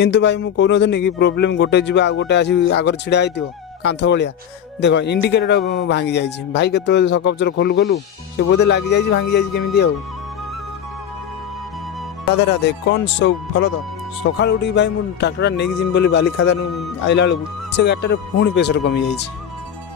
କିନ୍ତୁ ଭାଇ ମୁଁ କହୁନଥିଲି କି ପ୍ରୋବ୍ଲେମ୍ ଗୋଟେ ଯିବ ଆଉ ଗୋଟେ ଆସି ଆଗରେ ଛିଡ଼ା ହେଇଥିବ କାନ୍ଥ ଭଳିଆ। ଦେଖ ଇଣ୍ଡିକେଟରଟା ଭାଙ୍ଗି ଯାଇଛି, ଭାଇ କେତେବେଳେ ସକପଚର ଖୋଲୁ ଖୋଲୁ ସେ ବୋଧେ ଲାଗିଯାଇଛି ଭାଙ୍ଗି ଯାଇଛି କେମିତି ଆଉ। ରାଧେ ରାଧେ, କ'ଣ ସବୁ ଭଲ ତ? ସକାଳୁ ଉଠିକି ଭାଇ ମୁଁ ଟ୍ରାକ୍ଟରଟା ନେଇକି ଯିବି ବୋଲି ବାଲି ଖାଦାନୁ ଆଇଲା ବେଳକୁ ସେ ଗାଡ଼ିଟାରେ ପୁଣି ପ୍ରେସର କମିଯାଇଛି।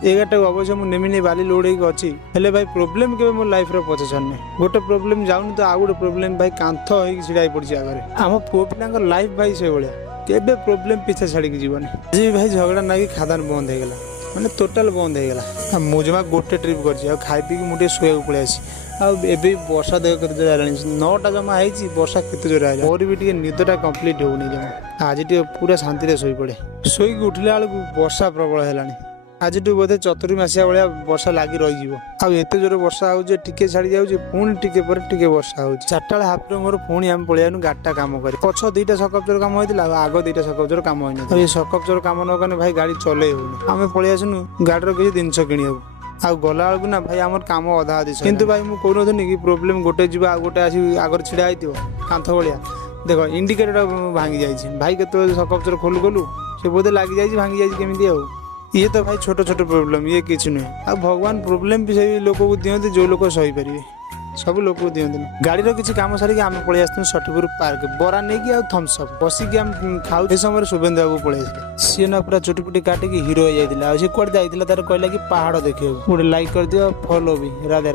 ଏ ଗାଡ଼ିଟାକୁ ଅବଶ୍ୟ ମୁଁ ନେମିନି ବାଲି ଲୋଡ଼ ହେଇକି ଅଛି, ହେଲେ ଭାଇ ପ୍ରୋବ୍ଲେମ୍ କେବେ ମୋ ଲାଇଫ୍ରେ ପଛେ ନାହିଁ। ଗୋଟେ ପ୍ରୋବ୍ଲେମ୍ ଯାଉନି ତ ଆଉ ଗୋଟେ ପ୍ରୋବ୍ଲେମ୍ ଭାଇ କାନ୍ଥ ହେଇକି ଛିଡ଼ା ହେଇ ପଡ଼ିଛି ଆଗରେ। ଆମ ପୁଅ ପିଲାଙ୍କ ଲାଇଫ୍ ଭାଇ ସେଇଭଳିଆ, କେବେ ପ୍ରୋବ୍ଲେମ୍ ପିଛା ଛାଡ଼ିକି ଯିବନି। ଆଜି ଭାଇ ଝଗଡ଼ା ନାଗି ଖାଦାନ ବନ୍ଦ ହେଇଗଲା, ମାନେ ଟୋଟାଲ ବନ୍ଦ ହେଇଗଲା। ମୁଁ ଜମା ଗୋଟେ ଟ୍ରିପ୍ କରିଛି, ଆଉ ଖାଇ ପିଇକି ମୁଁ ଟିକେ ଶୋଇବାକୁ ପଳେଇ ଆସିଛି। ଆଉ ଏବେ ବର୍ଷା ଦେହ କେତେ ଜୋରେ ହେଲାଣି, 9ଟା ଜମା ହେଇଛି, ବର୍ଷା କେତେ ଜୋରେ ହେଲା। ମୋର ବି ଟିକେ ନିଦଟା କମ୍ପ୍ଲିଟ୍ ହେଉନି ଜମା। ଆଜି ଟିକେ ପୁରା ଶାନ୍ତିରେ ଶୋଇପଡ଼େ। ଶୋଇକି ଉଠିଲା ବେଳକୁ ବର୍ଷା ପ୍ରବଳ ହେଲାଣି। ଆଜିଠୁ ବୋଧେ ଚତୁର୍ଥୀ ମାସିଆ ଭଳିଆ ବର୍ଷା ଲାଗି ରହିଯିବ। ଆଉ ଏତେ ଜୋରେ ବର୍ଷା ହେଉଛି, ଟିକେ ଛାଡ଼ି ଯାଉଛି ପୁଣି ଟିକେ ପରେ ଟିକେ ବର୍ଷା ହେଉଛି। 4ଟା ବେଳେ ହାଫରେ ମୋର ପୁଣି ଆମେ ପଳେଇଆନୁ ଗାଡ଼ିଟା କାମ କରି। ପଛ 2ଟା ସକପଚର କାମ ହେଇଥିଲା, ଆଉ ଆଗ 2ଟା ସକପଚର କାମ ହେଇନଥିଲା। ଏ ସକପଚର କାମ ନ କଲେ ଭାଇ ଗାଡ଼ି ଚଲେଇ ହେଉନି। ଆମେ ପଳେଇ ଆସିନୁ ଗାଡ଼ିର କିଛି ଜିନିଷ କିଣିବାକୁ। ଆଉ ଗଲାବେଳକୁ ନା ଭାଇ ଆମର କାମ ଅଧା ଅଧି। କିନ୍ତୁ ଭାଇ ମୁଁ କହୁନଥିଲି କି ପ୍ରୋବ୍ଲେମ୍ ଗୋଟେ ଯିବ ଆଉ ଗୋଟେ ଆସି ଆଗରେ ଛିଡ଼ା ହେଇଥିବ କାନ୍ଥ ଭଳିଆ। ଦେଖ ଇଣ୍ଡିକେଟରଟା ଭାଙ୍ଗି ଯାଇଛି, ଭାଇ କେତେବେଳେ ସକପଚର ଖୋଲୁ ଖୋଲୁ ସେ ବୋଧେ ଲାଗିଯାଇଛି ଭାଙ୍ଗି ଯାଇଛି କେମିତି ଆଉ। ଇଏ ତ ଭାଇ ଛୋଟ ଛୋଟ ପ୍ରୋବ୍ଲେମ୍, ଇଏ କିଛି ନୁହେଁ। ଆଉ ଭଗବାନ ପ୍ରୋବ୍ଲେମ୍ ବି ସେଇ ଲୋକକୁ ଦିଅନ୍ତି ଯେଉଁ ଲୋକ ସହିପାରିବେ, ସବୁ ଲୋକକୁ ଦିଅନ୍ତିନି। ଗାଡ଼ିର କିଛି କାମ ସାରିକି ଆମେ ପଳେଇ ଆସିଥିଲୁ ସଠିପୁର ପାର୍କ, ବରା ନେଇକି ଆଉ ଥମ୍ସଅପ୍ ବସିକି ଆମେ ଖାଉ। ଏ ସମୟରେ ଶୁଭେନ୍ଦୁ ବାବୁ ପଳେଇ ଆସିଲେ। ସିଏ ନା ପୁରା ଚୁଟି ପୁଟି କାଟିକି ହିରୋ ହେଇଯାଇଥିଲା। ଆଉ ସେ କୁଆଡ଼େ ଯାଇଥିଲା, ତାର କହିଲା କି ପାହାଡ଼ ଦେଖିବାକୁ। ଗୋଟେ ଲାଇକ୍ କରିଦିଅ, ଫଲୋ ବି। ରାଧେ ରାଧେ।